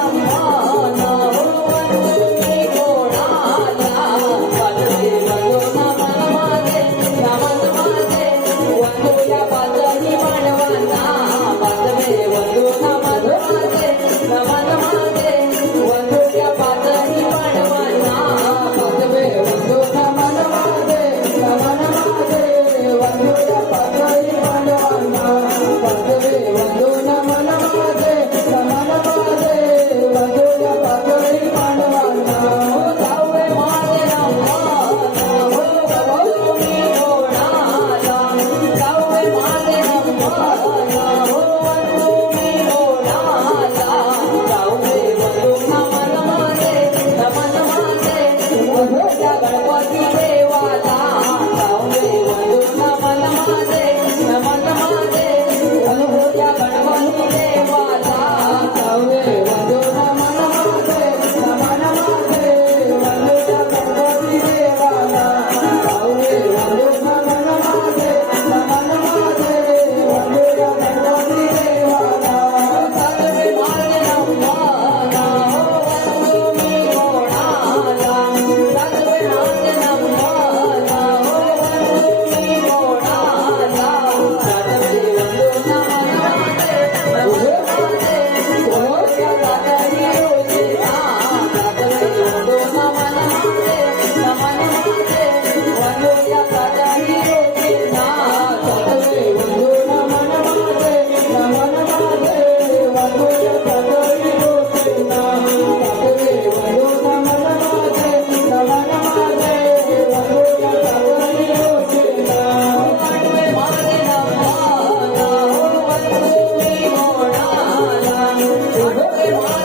아 네. 뭐.